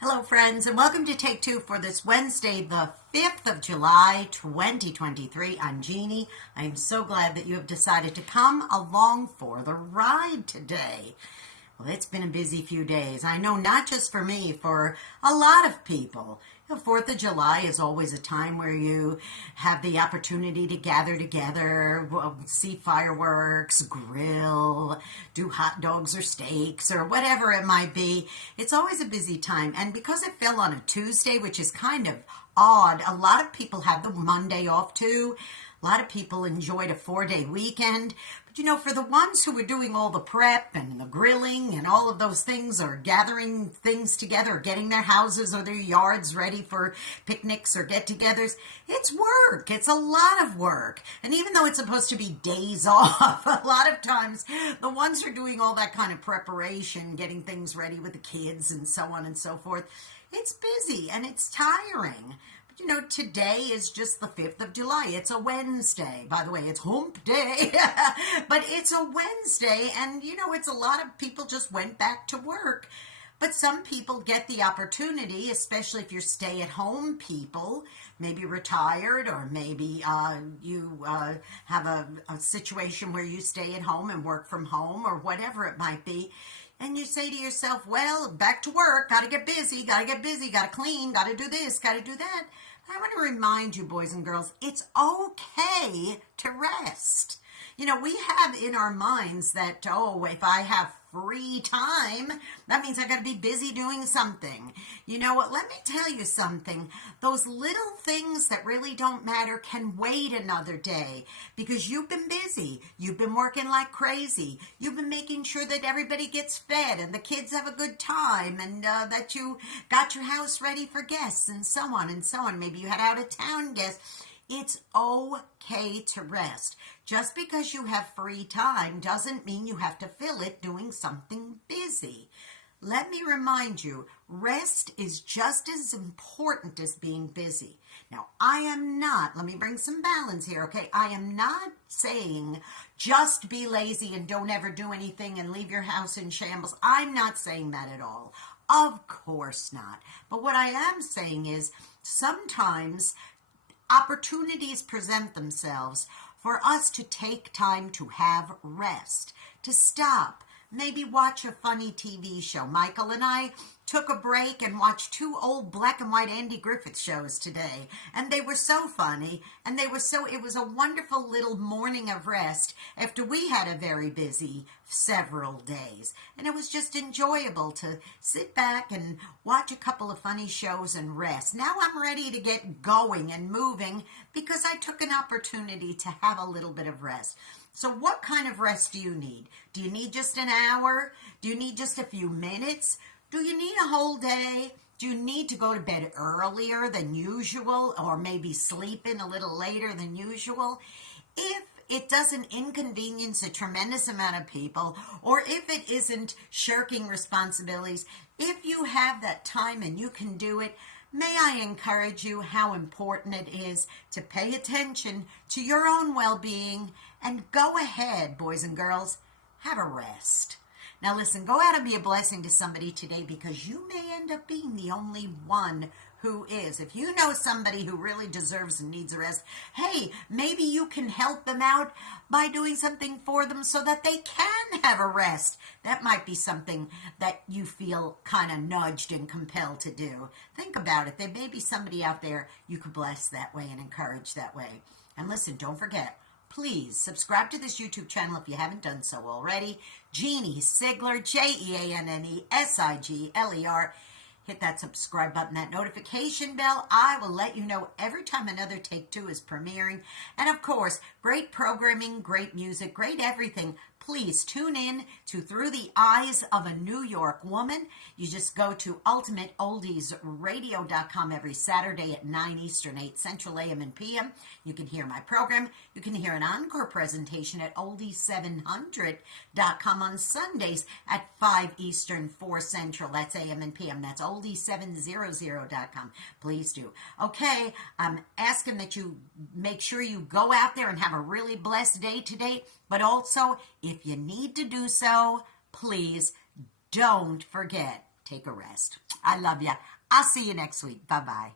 Hello, friends, and welcome to Take Two for this Wednesday, the 5th of July, 2023. I'm Jeannie. I'm so glad that you have decided to come along for the ride today. Well, it's been a busy few days. I know not just for me, for a lot of people. The 4th of July is always a time where you have the opportunity to gather together, see fireworks, grill, do hot dogs or steaks or whatever it might be. It's always a busy time. And because it fell on a Tuesday, which is kind of odd, a lot of people have the Monday off too. A lot of people enjoyed a 4-day weekend. But, for the ones who were doing all the prep and the grilling and all of those things, or gathering things together, getting their houses or their yards ready for picnics or get-togethers, it's work. It's a lot of work. And even though it's supposed to be days off, a lot of times the ones who are doing all that kind of preparation, getting things ready with the kids and so on and so forth, it's busy and it's tiring. Today is just the 5th of July. It's a Wednesday. By the way, it's hump day. But it's a Wednesday, and, it's a lot of people just went back to work. But some people get the opportunity, especially if you're stay-at-home people, maybe retired, or maybe you have a situation where you stay at home and work from home, or whatever it might be. And you say to yourself, well, back to work, got to get busy, got to clean, got to do this, got to do that. I want to remind you, boys and girls, it's okay to rest. We have in our minds that, if I have free time, that means I got to be busy doing something. You know what? Let me tell you something. Those little things that really don't matter can wait another day because you've been busy. You've been working like crazy. You've been making sure that everybody gets fed and the kids have a good time, and that you got your house ready for guests and so on and so on. Maybe you had out of town guests. It's okay to rest. Just because you have free time doesn't mean you have to fill it doing something busy. Let me remind you, rest is just as important as being busy. Now, let me bring some balance here, okay? I am not saying just be lazy and don't ever do anything and leave your house in shambles. I'm not saying that at all. Of course not. But what I am saying is sometimes opportunities present themselves for us to take time to have rest, to stop, maybe watch a funny TV show. Michael and I took a break and watched 2 old black and white Andy Griffith shows today, and they were so funny, and it was a wonderful little morning of rest after we had a very busy several days, and it was just enjoyable to sit back and watch a couple of funny shows and rest. Now I'm ready to get going and moving because I took an opportunity to have a little bit of rest. So what kind of rest do you need? Do you need just an hour? Do you need just a few minutes? Do you need a whole day? Do you need to go to bed earlier than usual, or maybe sleep in a little later than usual? If it doesn't inconvenience a tremendous amount of people, or if it isn't shirking responsibilities, if you have that time and you can do it, may I encourage you how important it is to pay attention to your own well-being and go ahead, boys and girls, have a rest. Now listen, go out and be a blessing to somebody today, because you may end up being the only one who is. If you know somebody who really deserves and needs a rest, hey, maybe you can help them out by doing something for them so that they can have a rest. That might be something that you feel kind of nudged and compelled to do. Think about it. There may be somebody out there you could bless that way and encourage that way. And listen, don't forget, please subscribe to this YouTube channel if you haven't done so already. Jeanne Sigler, Jeanne Sigler. Hit that subscribe button, that notification bell. I will let you know every time another Take Two is premiering. And of course, great programming, great music, great everything. Please tune in to Through the Eyes of a New York Woman. You just go to ultimateoldiesradio.com every Saturday at 9 Eastern, 8 Central AM and PM. You can hear my program. You can hear an encore presentation at oldies700.com on Sundays at 5 Eastern, 4 Central. That's AM and PM. That's oldies700.com. Please do. Okay, I'm asking that you make sure you go out there and have a really blessed day today. But also, if you need to do so, please don't forget take a rest. I love you. I'll see you next week. Bye-bye.